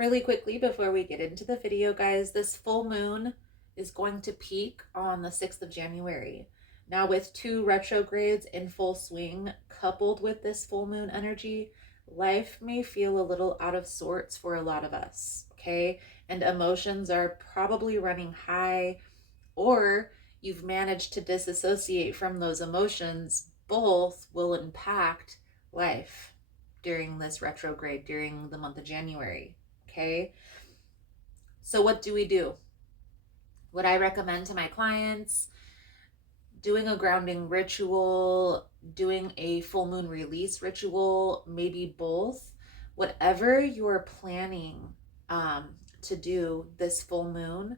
Really quickly before we get into the video, guys, this full moon is going to peak on the 6th of January. Now, with 2 retrogrades in full swing, coupled with this full moon energy, life may feel a little out of sorts for a lot of us, okay? And emotions are probably running high, or you've managed to disassociate from those emotions. Both will impact life during this retrograde, during the month of January. Okay. So, what do we do? What I recommend to my clients, doing a grounding ritual, doing a full moon release ritual, maybe both, whatever you're planning to do this full moon,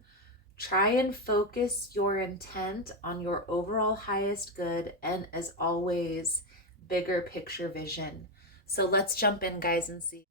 try and focus your intent on your overall highest good and, as always, bigger picture vision. So let's jump in, guys, and see.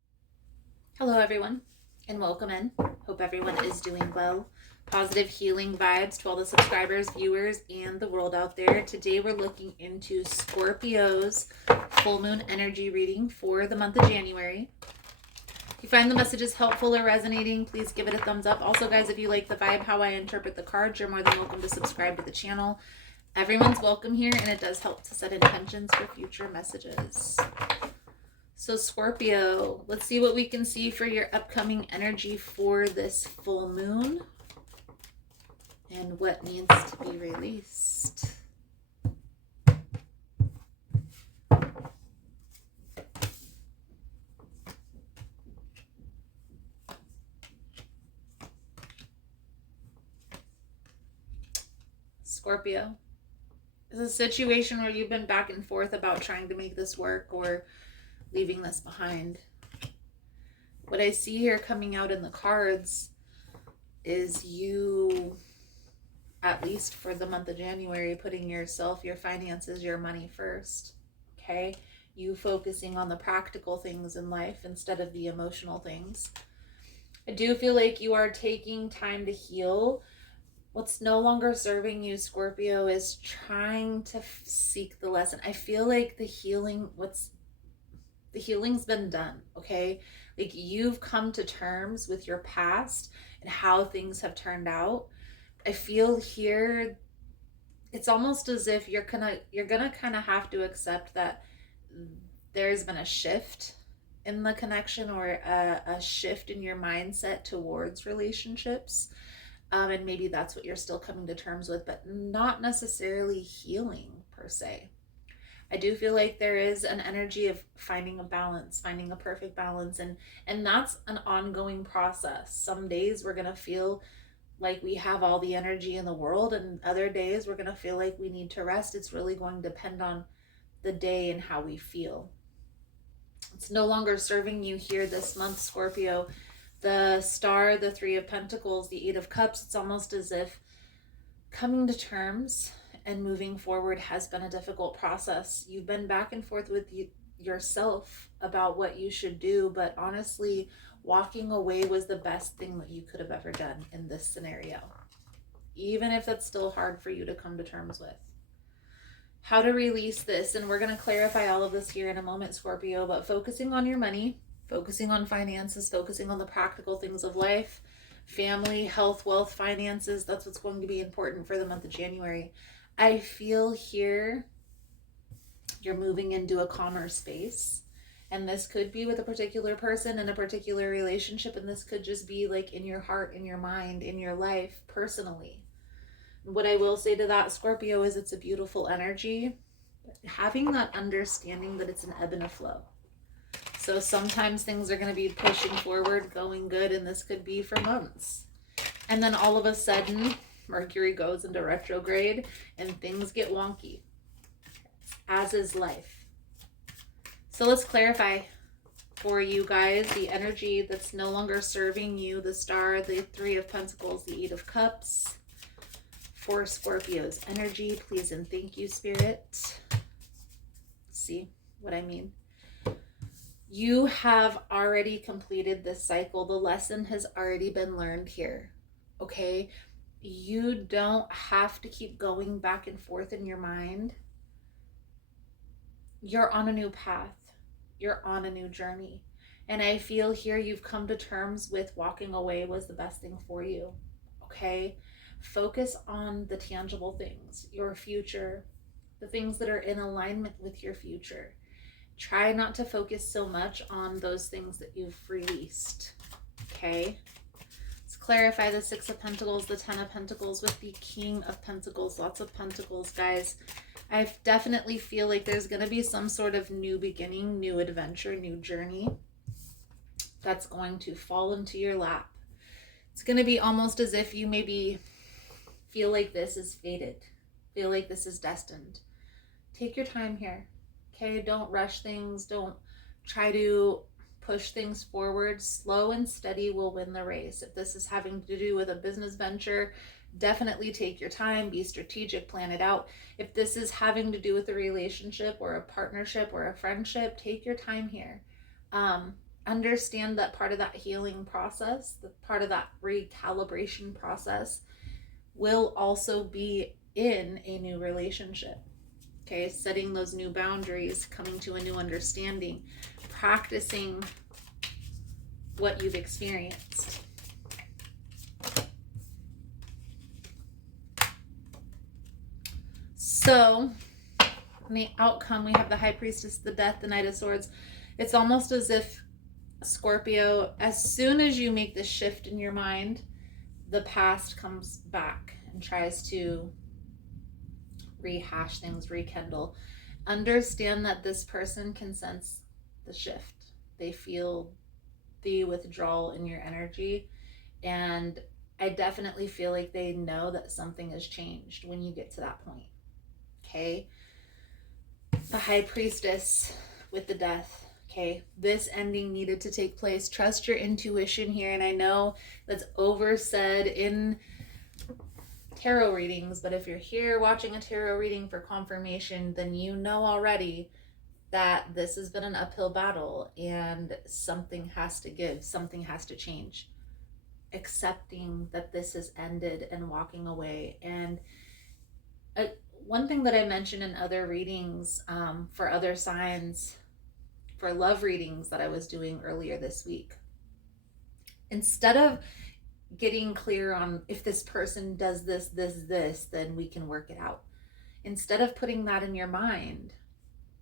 Hello, everyone, and welcome in. Hope everyone is doing well. Positive healing vibes to all the subscribers, viewers, and the world out there. Today we're looking into Scorpio's full moon energy reading for the month of January. If you find the messages helpful or resonating, please give it a thumbs up. Also, guys, if you like the vibe, how I interpret the cards, you're more than welcome to subscribe to the channel. Everyone's welcome here, and it does help to set intentions for future messages. So Scorpio, let's see what we can see for your upcoming energy for this full moon and what needs to be released. Scorpio, is a situation where you've been back and forth about trying to make this work or leaving this behind. What I see here coming out in the cards is you, at least for the month of January, putting yourself, your finances, your money first. Okay? You focusing on the practical things in life instead of the emotional things. I do feel like you are taking time to heal. What's no longer serving you, Scorpio, is trying to seek the lesson. I feel like the healing's been done, okay? Like you've come to terms with your past and how things have turned out. I feel here it's almost as if you're gonna kind of have to accept that there's been a shift in the connection or a shift in your mindset towards relationships. And maybe that's what you're still coming to terms with, but not necessarily healing per se. I do feel like there is an energy of finding a balance, finding a perfect balance, and that's an ongoing process. Some days we're gonna feel like we have all the energy in the world, and other days we're gonna feel like we need to rest. It's really going to depend on the day and how we feel. It's no longer serving you here this month, Scorpio. The Star, the Three of Pentacles, the Eight of Cups, it's almost as if coming to terms and moving forward has been a difficult process. You've been back and forth with yourself about what you should do, but honestly, walking away was the best thing that you could have ever done in this scenario, even if it's still hard for you to come to terms with. How to release this, and we're going to clarify all of this here in a moment, Scorpio, but focusing on your money, focusing on finances, focusing on the practical things of life, family, health, wealth, finances, that's what's going to be important for the month of January. I feel here you're moving into a calmer space, and this could be with a particular person in a particular relationship, and this could just be like in your heart, in your mind, in your life personally. What I will say to that, Scorpio, is it's a beautiful energy. Having that understanding that it's an ebb and a flow. So sometimes things are going to be pushing forward, going good, and this could be for months. And then all of a sudden, Mercury goes into retrograde and things get wonky, as is life. So let's clarify for you guys the energy that's no longer serving you, the Star, the Three of Pentacles, the Eight of Cups. For Scorpio's energy, please and thank you, Spirit. See what I mean? You have already completed this cycle. The lesson has already been learned here, okay? You don't have to keep going back and forth in your mind. You're on a new path. You're on a new journey. And I feel here you've come to terms with walking away was the best thing for you. Okay? Focus on the tangible things, your future, the things that are in alignment with your future. Try not to focus so much on those things that you've released. Okay? Let's clarify the Six of Pentacles, the Ten of Pentacles with the King of Pentacles. Lots of pentacles, guys. I definitely feel like there's going to be some sort of new beginning, new adventure, new journey that's going to fall into your lap. It's going to be almost as if you maybe feel like this is fated, feel like this is destined. Take your time here, okay? Don't rush things. Don't try to push things forward. Slow and steady will win the race. If this is having to do with a business venture, definitely take your time, be strategic, plan it out. If this is having to do with a relationship or a partnership or a friendship, take your time here. Understand that part of that healing process, the part of that recalibration process will also be in a new relationship. Okay, setting those new boundaries, coming to a new understanding, practicing what you've experienced. So, in the outcome, we have the High Priestess, the Death, the Knight of Swords. It's almost as if, Scorpio, as soon as you make the shift in your mind, the past comes back and tries to rehash things, rekindle. Understand that this person can sense the shift. They feel the withdrawal in your energy. And I definitely feel like they know that something has changed when you get to that point. Okay? The High Priestess with the Death. Okay, this ending needed to take place. Trust your intuition here. And I know that's oversaid in tarot readings, but if you're here watching a tarot reading for confirmation, then you know already that this has been an uphill battle and something has to give, something has to change. Accepting that this has ended and walking away. And one thing that I mentioned in other readings, for other signs, for love readings that I was doing earlier this week, instead of getting clear on if this person does this, then we can work it out. Instead of putting that in your mind,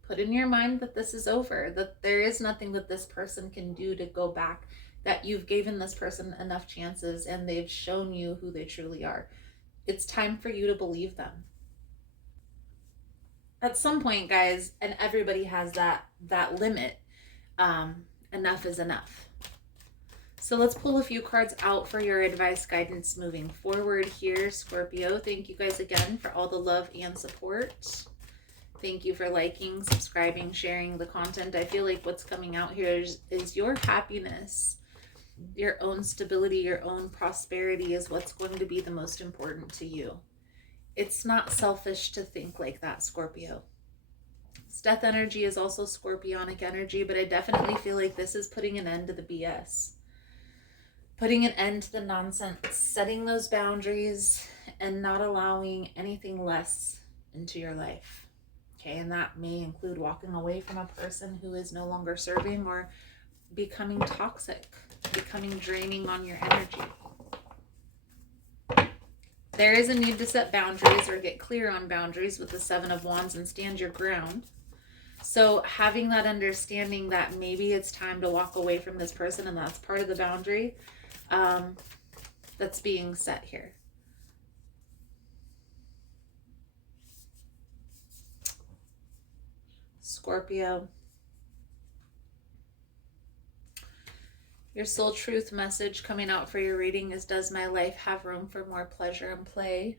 put in your mind that this is over, that there is nothing that this person can do to go back, that you've given this person enough chances and they've shown you who they truly are. It's time for you to believe them. At some point, guys, and everybody has that limit, enough is enough. So let's pull a few cards out for your advice, guidance moving forward here, Scorpio. Thank you guys again for all the love and support. Thank you for liking, subscribing, sharing the content. I feel like what's coming out here is your happiness, your own stability, your own prosperity is what's going to be the most important to you. It's not selfish to think like that, Scorpio. This death energy is also scorpionic energy, but I definitely feel like this is putting an end to the BS. Putting an end to the nonsense, setting those boundaries, and not allowing anything less into your life. Okay, and that may include walking away from a person who is no longer serving or becoming toxic, becoming draining on your energy. There is a need to set boundaries or get clear on boundaries with the Seven of Wands and stand your ground. So having that understanding that maybe it's time to walk away from this person, and that's part of the boundary that's being set here. Scorpio, your soul truth message coming out for your reading is, does my life have room for more pleasure and play?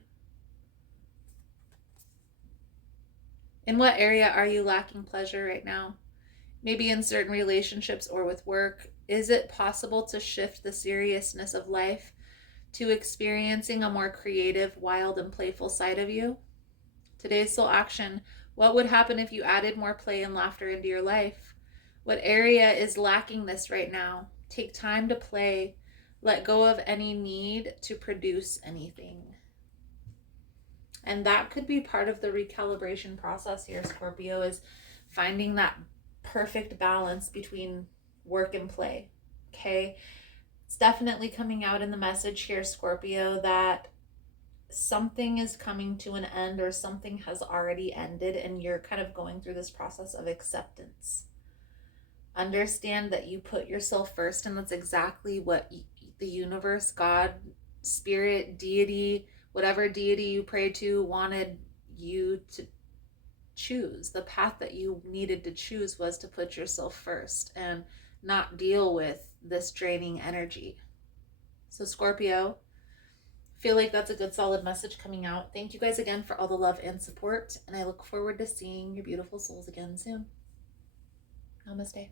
In what area are you lacking pleasure right now? Maybe in certain relationships or with work. Is it possible to shift the seriousness of life to experiencing a more creative, wild, and playful side of you? Today's soul action. What would happen if you added more play and laughter into your life? What area is lacking this right now? Take time to play. Let go of any need to produce anything. And that could be part of the recalibration process here, Scorpio, is finding that perfect balance between work and play. Okay. It's definitely coming out in the message here, Scorpio, that something is coming to an end or something has already ended, and you're kind of going through this process of acceptance. Understand that you put yourself first, and that's exactly what the universe, God, spirit, deity, whatever deity you pray to, wanted you to choose. The path that you needed to choose was to put yourself first and not deal with this draining energy. So, Scorpio, feel like that's a good solid message coming out. Thank you guys again for all the love and support, and I look forward to seeing your beautiful souls again soon. Namaste.